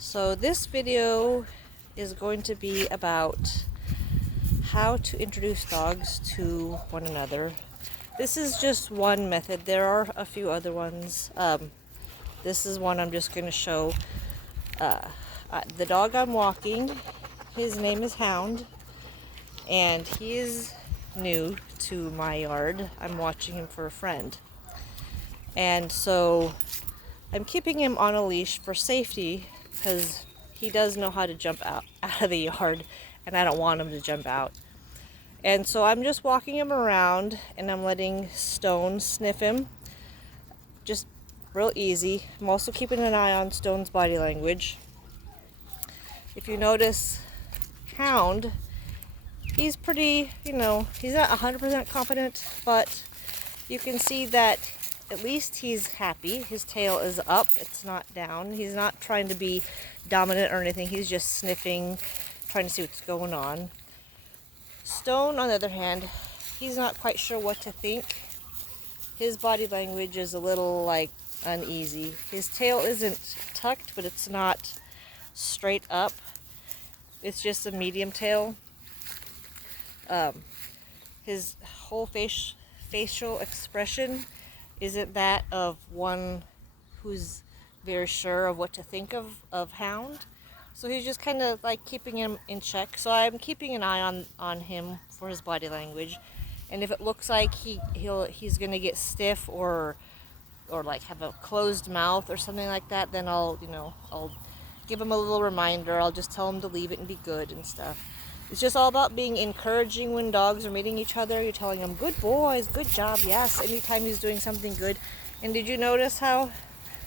So this video is going to be about how to introduce dogs to one another. This is just one method. There are a few other ones. This is one I'm just going to show. The dog I'm walking, his name is Hound, and he is new to my yard. I'm watching him for a friend. And so I'm keeping him on a leash for safety because he does know how to jump out of the yard, and I don't want him to jump out. And so I'm just walking him around, and I'm letting Stone sniff him, just real easy. I'm also keeping an eye on Stone's body language. If you notice, Hound, he's pretty, he's not 100% confident, but you can see that at least he's happy. His tail is up, it's not down. He's not trying to be dominant or anything. He's just sniffing, trying to see what's going on. Stone, on the other hand, he's not quite sure what to think. His body language is a little uneasy. His tail isn't tucked, but it's not straight up. It's just a medium tail. His whole facial expression isn't that of one who's very sure of what to think of Hound. So he's just kind of keeping him in check. So I'm keeping an eye on him for his body language. And if it looks like he's gonna get stiff or have a closed mouth or something like that, then I'll give him a little reminder. I'll just tell him to leave it and be good and stuff. It's just all about being encouraging when dogs are meeting each other. You're telling them, good boys, good job, yes, anytime he's doing something good. And did you notice how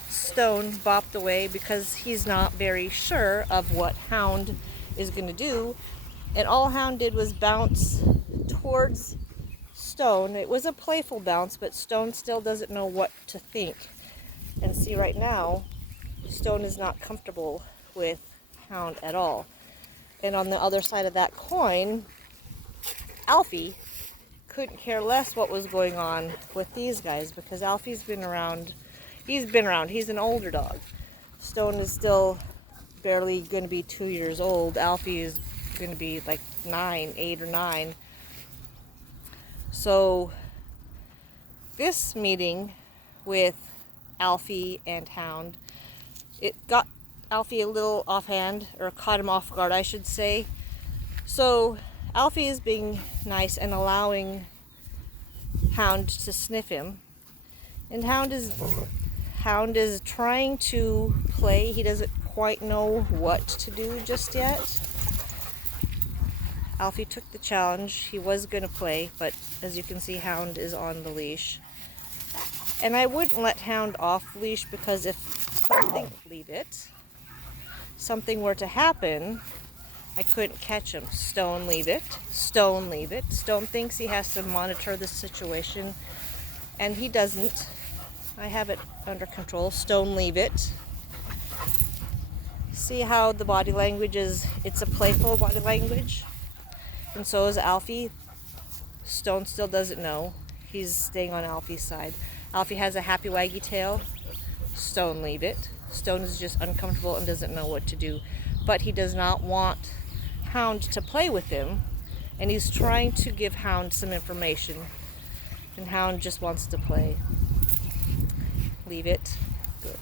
Stone bopped away because he's not very sure of what Hound is going to do? And all Hound did was bounce towards Stone. It was a playful bounce, but Stone still doesn't know what to think. And see, right now, Stone is not comfortable with Hound at all. And on the other side of that coin, Alfie couldn't care less what was going on with these guys because Alfie's been around. He's an older dog. Stone is still barely going to be 2 years old. Alfie is going to be 8 or 9. So this meeting with Alfie and Hound, it got Alfie a little offhand, or caught him off guard, I should say. So Alfie is being nice and allowing Hound to sniff him. And Hound is trying to play. He doesn't quite know what to do just yet. Alfie took the challenge. He was going to play, but as you can see, Hound is on the leash. And I wouldn't let Hound off the leash because if something were to happen, I couldn't catch him. Stone, leave it. Stone, leave it. Stone thinks he has to monitor the situation, and he doesn't. I have it under control. Stone, leave it. See how the body language is? It's a playful body language. And so is Alfie. Stone still doesn't know. He's staying on Alfie's side. Alfie has a happy waggy tail. Stone, leave it. Stone is just uncomfortable and doesn't know what to do. But he does not want Hound to play with him, and he's trying to give Hound some information. And Hound just wants to play. Leave it. Good.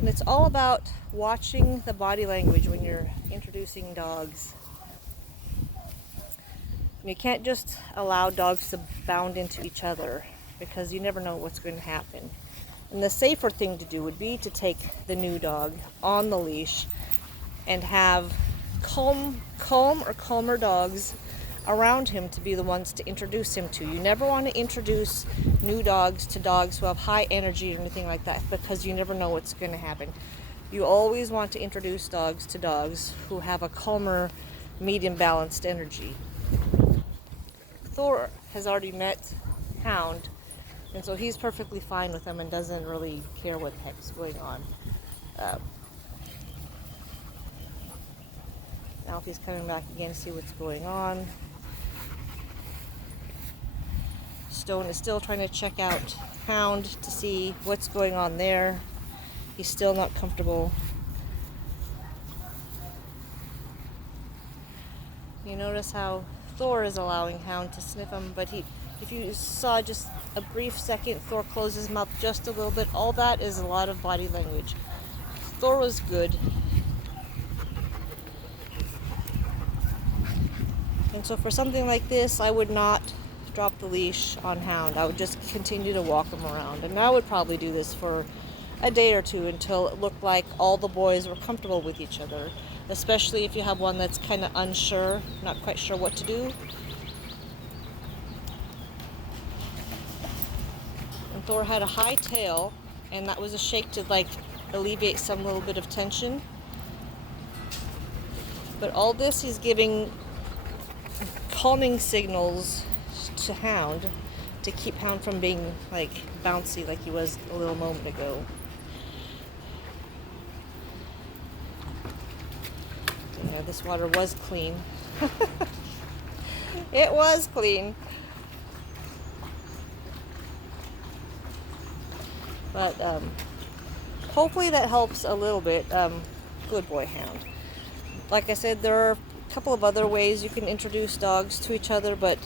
And it's all about watching the body language when you're introducing dogs. And you can't just allow dogs to bound into each other, because you never know what's going to happen. And the safer thing to do would be to take the new dog on the leash and have calm or calmer dogs around him to be the ones to introduce him to. You never want to introduce new dogs to dogs who have high energy or anything like that, because you never know what's going to happen. You always want to introduce dogs to dogs who have a calmer, medium balanced energy. Thor has already met Hound, and so he's perfectly fine with them and doesn't really care what the heck's going on. Alfie's coming back again to see what's going on. Stone is still trying to check out Hound to see what's going on there. He's still not comfortable. You notice how Thor is allowing Hound to sniff him, but if you saw just a brief second, Thor closed his mouth just a little bit. All that is a lot of body language. Thor was good. And so for something like this, I would not drop the leash on Hound. I would just continue to walk him around. And I would probably do this for a day or two until it looked like all the boys were comfortable with each other. Especially if you have one that's kind of unsure, not quite sure what to do. And Thor had a high tail, and that was a shake to like alleviate some little bit of tension. But all this, he's giving calming signals to Hound to keep Hound from being like bouncy like he was a little moment ago. Yeah, this water was clean. It was clean. But hopefully that helps a little bit. Good boy, Hound. Like I said, there are a couple of other ways you can introduce dogs to each other, but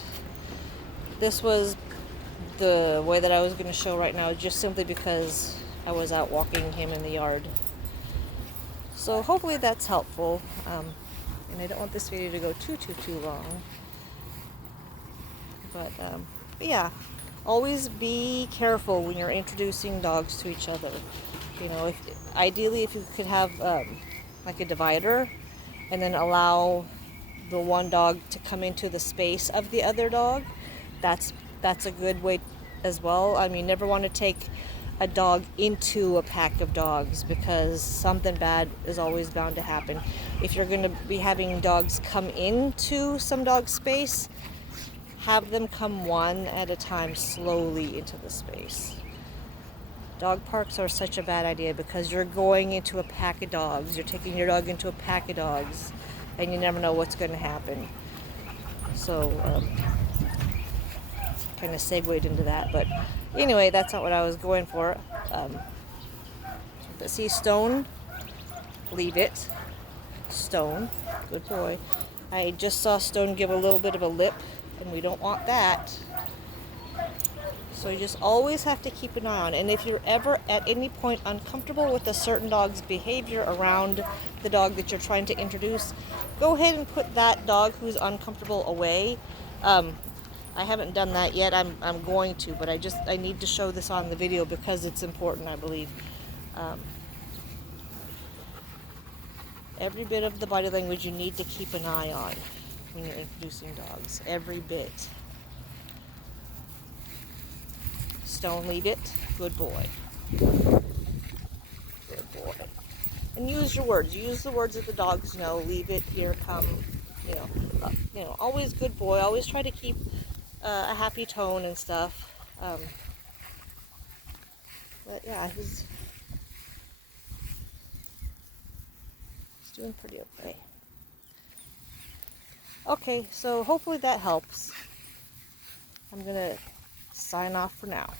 this was the way that I was going to show right now, just simply because I was out walking him in the yard. So hopefully that's helpful. And I don't want this video to go too long. But yeah, always be careful when you're introducing dogs to each other. You know, ideally if you could have like a divider, and then allow the one dog to come into the space of the other dog. That's a good way as well. I mean, never want to take a dog into a pack of dogs, because something bad is always bound to happen. If you're going to be having dogs come into some dog space, have them come one at a time slowly into the space. Dog parks are such a bad idea because you're going into a pack of dogs. You're taking your dog into a pack of dogs, and you never know what's going to happen. So, kind of segued into that. But anyway, that's not what I was going for. But see, Stone, leave it. Stone, good boy. I just saw Stone give a little bit of a lip, and we don't want that. So you just always have to keep an eye on it. And if you're ever at any point uncomfortable with a certain dog's behavior around the dog that you're trying to introduce, go ahead and put that dog who's uncomfortable away. I haven't done that yet. I'm going to, but I need to show this on the video because it's important, I believe. Every bit of the body language you need to keep an eye on when you're introducing dogs. Every bit. Stone, leave it. Good boy. Good boy. And use your words. Use the words that the dogs know. Leave it. Here, come. Always good boy. Always try to keep a happy tone and stuff. But yeah, he's doing pretty okay. Okay, so hopefully that helps. I'm gonna sign off for now.